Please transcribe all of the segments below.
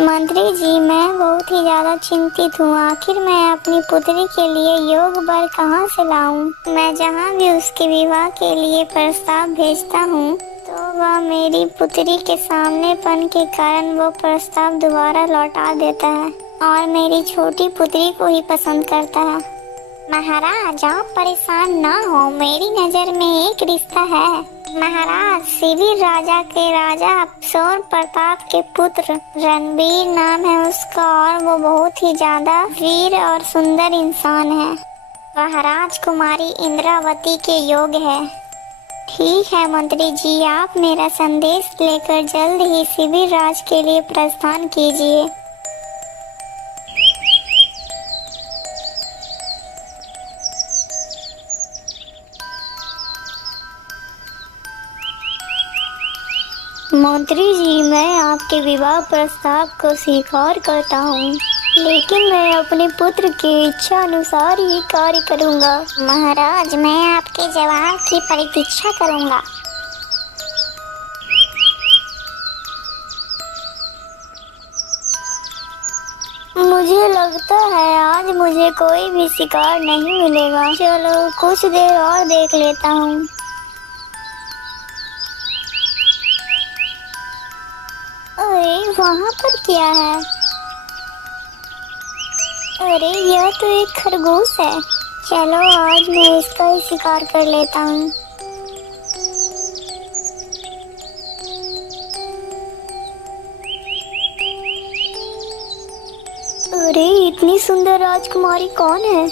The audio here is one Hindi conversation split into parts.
मंत्री जी, मैं बहुत ही ज्यादा चिंतित हूँ। आखिर मैं अपनी पुत्री के लिए योग्य वर कहाँ से लाऊं? मैं जहाँ भी उसके विवाह के लिए प्रस्ताव भेजता हूँ तो वह मेरी पुत्री के सामनेपन के कारण वो प्रस्ताव दोबारा लौटा देता है और मेरी छोटी पुत्री को ही पसंद करता है। महाराज, आप परेशान ना हो, मेरी नजर में एक रिश्ता है। महाराज, शिविर राजा के राजा सौर प्रताप के पुत्र रणबीर नाम है उसका और वो बहुत ही ज्यादा वीर और सुंदर इंसान है। वह राजकुमारी इंद्रावती के योग्य है। ठीक है मंत्री जी, आप मेरा संदेश लेकर जल्द ही शिविर राज के लिए प्रस्थान कीजिए। मंत्री जी, मैं आपके विवाह प्रस्ताव को स्वीकार करता हूँ, लेकिन मैं अपने पुत्र की इच्छा अनुसार ही कार्य करूँगा। महाराज, मैं आपके जवाब की प्रतीक्षा करूँगा। मुझे लगता है आज मुझे कोई भी शिकार नहीं मिलेगा। चलो कुछ देर और देख लेता हूँ। अरे वहाँ पर क्या है? अरे यह तो एक खरगोश है। चलो आज मैं इसका ही शिकार कर लेता हूँ। अरे इतनी सुंदर राजकुमारी कौन है?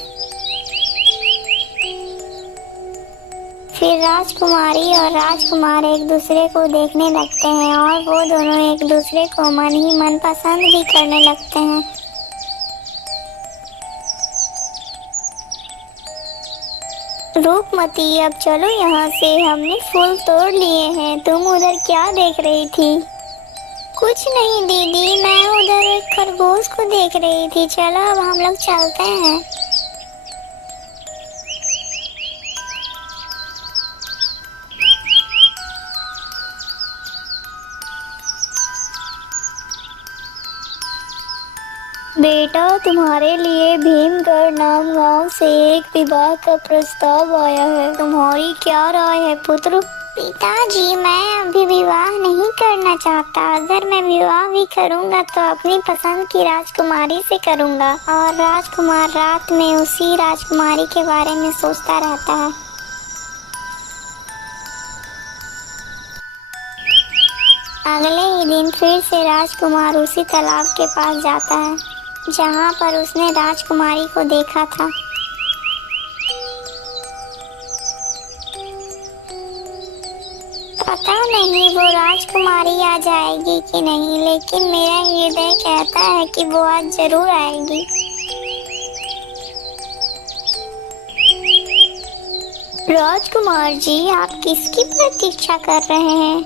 फिर राजकुमारी और राजकुमार एक दूसरे को देखने लगते हैं और वो दोनों एक दूसरे को मन ही मन पसंद भी करने लगते हैं। रूपमती, अब चलो यहाँ से, हमने फूल तोड़ लिए हैं। तुम उधर क्या देख रही थी? कुछ नहीं दीदी, मैं उधर एक खरगोश को देख रही थी। चलो अब हम लोग चलते हैं। बेटा, तुम्हारे लिए भीमगढ़ नाम गांव से एक विवाह का प्रस्ताव आया है। तुम्हारी क्या राय है पुत्र? पिताजी, मैं अभी विवाह नहीं करना चाहता। अगर मैं विवाह भी करूंगा तो अपनी पसंद की राजकुमारी से करूंगा और राजकुमार रात में उसी राजकुमारी के बारे में सोचता रहता है। अगले ही दिन फिर से राजकुमार उसी तालाब के पास जाता है जहाँ पर उसने राजकुमारी को देखा था। पता नहीं वो राजकुमारी आ जाएगी कि नहीं, लेकिन मेरा हृदय कहता है कि वो आज जरूर आएगी। राजकुमार जी, आप किसकी प्रतीक्षा कर रहे हैं?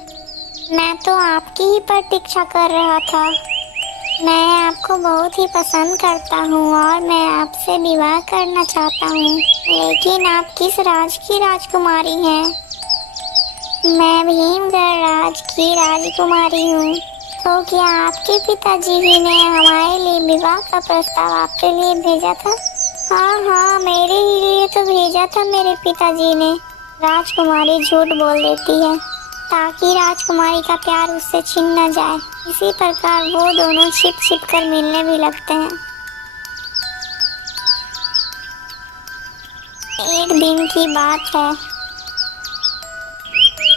मैं तो आपकी ही प्रतीक्षा कर रहा था। मैं आपको बहुत ही पसंद करता हूँ और मैं आपसे विवाह करना चाहता हूँ, लेकिन आप किस राज की राजकुमारी हैं? मैं भीमगढ़ राज की राजकुमारी हूँ। तो क्या आपके पिताजी ही ने हमारे लिए विवाह का प्रस्ताव आपके लिए भेजा था? हाँ, मेरे ही लिए तो भेजा था मेरे पिताजी ने। राजकुमारी झूठ बोल देती है ताकि राजकुमारी का प्यार उससे छीन न जाए। इसी प्रकार वो दोनों छिप छिप कर मिलने भी लगते हैं। एक दिन की बात है।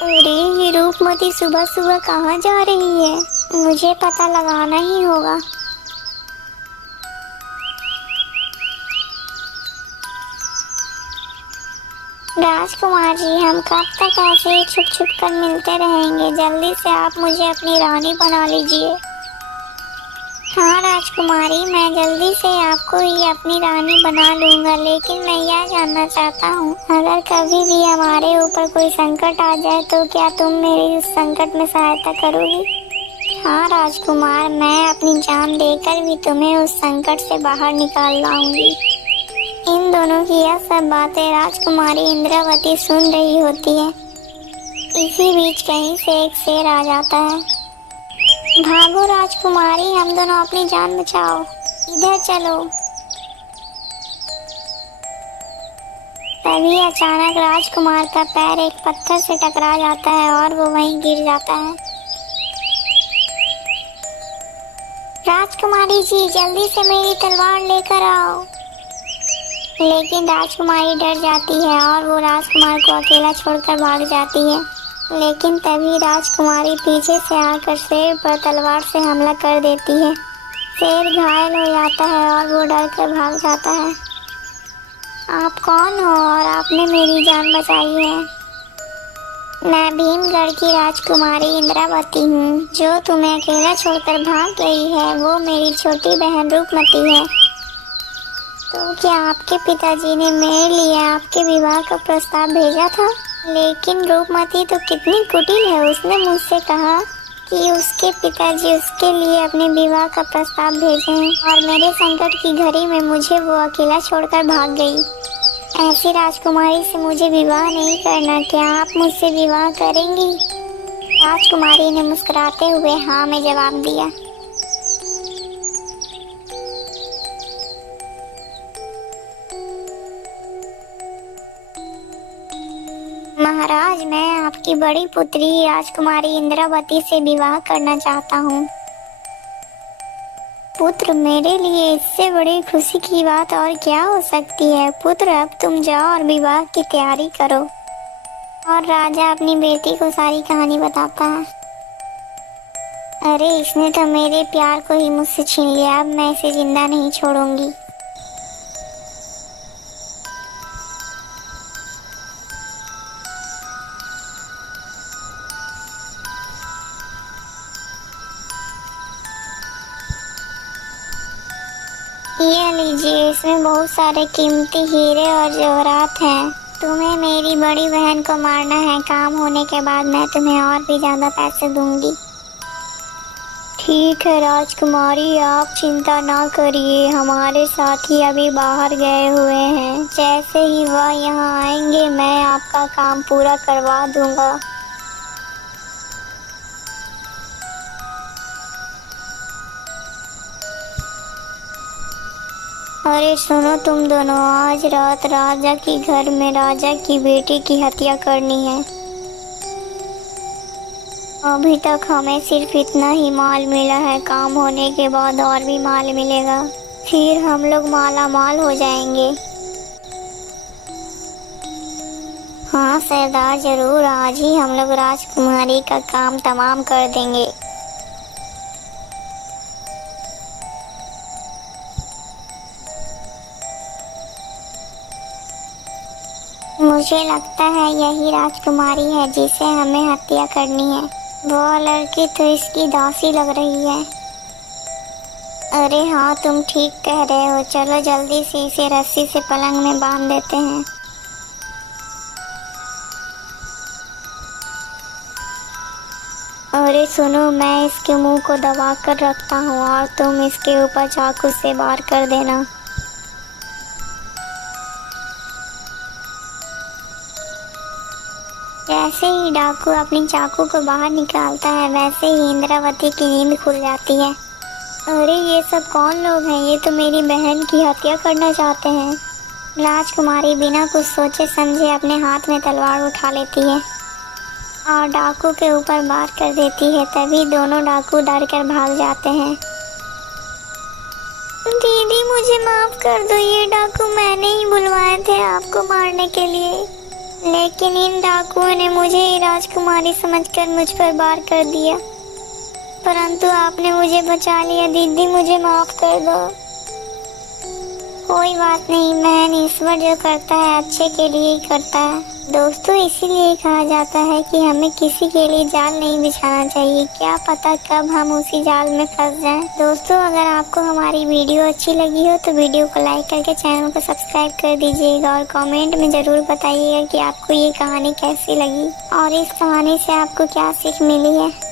अरे ये रूपमती सुबह सुबह कहाँ जा रही है? मुझे पता लगाना ही होगा। राजकुमार जी, हम कब तक ऐसे ही छुप छुप कर मिलते रहेंगे? जल्दी से आप मुझे अपनी रानी बना लीजिए। हाँ राजकुमारी, मैं जल्दी से आपको ही अपनी रानी बना लूँगा, लेकिन मैं यह जानना चाहता हूँ, अगर कभी भी हमारे ऊपर कोई संकट आ जाए तो क्या तुम मेरी उस संकट में सहायता करोगी? हाँ राजकुमार, मैं अपनी जान देकर भी तुम्हें उस संकट से बाहर निकाल लाऊंगी। इन दोनों की यह सब बातें राजकुमारी इंद्रावती सुन रही होती है। इसी बीच कहीं से एक शेर आ जाता है। भागो राजकुमारी, हम दोनों अपनी जान बचाओ, इधर चलो। तभी अचानक राजकुमार का पैर एक पत्थर से टकरा जाता है और वो वहीं गिर जाता है। राजकुमारी जी, जल्दी से मेरी तलवार लेकर आओ। लेकिन राजकुमारी डर जाती है और वो राजकुमार को अकेला छोड़कर भाग जाती है। लेकिन तभी राजकुमारी पीछे से आकर शेर पर तलवार से हमला कर देती है। शेर घायल हो जाता है और वो डर कर भाग जाता है। आप कौन हो और आपने मेरी जान बचाई है? मैं भीमगढ़ की राजकुमारी इंद्रावती हूँ। जो तुम्हें अकेला छोड़कर भाग गई है वो मेरी छोटी बहन रूपमती है। तो क्या आपके पिताजी ने मेरे लिए आपके विवाह का प्रस्ताव भेजा था? लेकिन रूपमती तो कितनी कुटिल है, उसने मुझसे कहा कि उसके पिताजी उसके लिए अपने विवाह का प्रस्ताव भेजे हैं और मेरे संकट की घड़ी में मुझे वो अकेला छोड़कर भाग गई। ऐसी राजकुमारी से मुझे विवाह नहीं करना, क्या आप मुझसे विवाह करेंगी? राजकुमारी ने मुस्कुराते हुए हाँ में जवाब दिया। महाराज, मैं आपकी बड़ी पुत्री राजकुमारी इंद्रावती से विवाह करना चाहता हूँ। पुत्र, मेरे लिए इससे बड़ी खुशी की बात और क्या हो सकती है। पुत्र, अब तुम जाओ और विवाह की तैयारी करो। और राजा अपनी बेटी को सारी कहानी बताता है। अरे, इसने तो मेरे प्यार को ही मुझसे छीन लिया, अब मैं इसे जिंदा नहीं छोड़ूंगी। ये लीजिए, इसमें बहुत सारे कीमती हीरे और जेवरात हैं। तुम्हें मेरी बड़ी बहन को मारना है, काम होने के बाद मैं तुम्हें और भी ज्यादा पैसे दूंगी। ठीक है राजकुमारी, आप चिंता ना करिए, हमारे साथी अभी बाहर गए हुए हैं। जैसे ही वह यहाँ आएंगे मैं आपका काम पूरा करवा दूंगा। अरे सुनो तुम दोनों, आज रात राजा के घर में राजा की बेटी की हत्या करनी है। अभी तक हमें सिर्फ इतना ही माल मिला है, काम होने के बाद और भी माल मिलेगा, फिर हम लोग माला माल हो जाएंगे। हाँ सरदार, जरूर, आज ही हम लोग राजकुमारी का काम तमाम कर देंगे। मुझे लगता है यही राजकुमारी है जिसे हमें हत्या करनी है। वो लड़की तो इसकी दासी लग रही है। अरे हाँ, तुम ठीक कह रहे हो, चलो जल्दी से इसे रस्सी से पलंग में बांध देते हैं। अरे सुनो, मैं इसके मुंह को दबा कर रखता हूँ और तुम इसके ऊपर चाकू से वार कर देना। जैसे ही डाकू अपनी चाकू को बाहर निकालता है वैसे ही इंद्रावती की नींद खुल जाती है। अरे ये सब कौन लोग हैं? ये तो मेरी बहन की हत्या करना चाहते हैं। राजकुमारी बिना कुछ सोचे समझे अपने हाथ में तलवार उठा लेती है और डाकू के ऊपर वार कर देती है। तभी दोनों डाकू डर कर भाग जाते हैं। दीदी मुझे माफ कर दो, ये डाकू मैंने ही बुलवाए थे आपको मारने के लिए, लेकिन इन डाकुओं ने मुझे ही राजकुमारी समझकर मुझ पर वार कर दिया, परंतु आपने मुझे बचा लिया। दीदी मुझे माफ कर दो। कोई बात नहीं, मैन ईश्वर जो करता है अच्छे के लिए ही करता है। दोस्तों, इसीलिए कहा जाता है कि हमें किसी के लिए जाल नहीं बिछाना चाहिए, क्या पता कब हम उसी जाल में फंस जाएं। दोस्तों, अगर आपको हमारी वीडियो अच्छी लगी हो तो वीडियो को लाइक करके चैनल को सब्सक्राइब कर दीजिएगा और कमेंट में ज़रूर बताइएगा कि आपको ये कहानी कैसी लगी और इस कहानी से आपको क्या सीख मिली है।